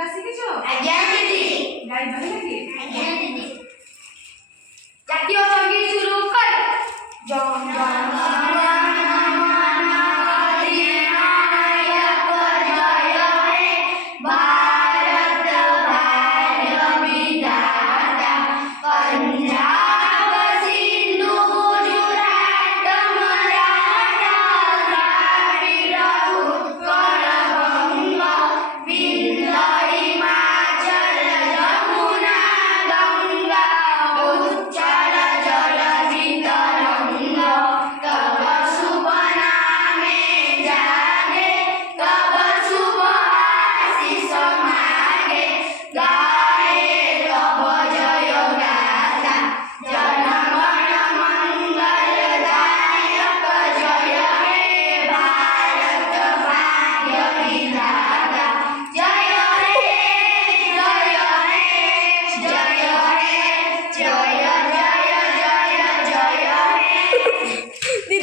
গীতটা শিখেছো? আজ্ঞা দিদি। গাই ভালো লাগে? আজ্ঞা দিদি। জাতীয় সঙ্গীত শুরু কর। জন গণ মন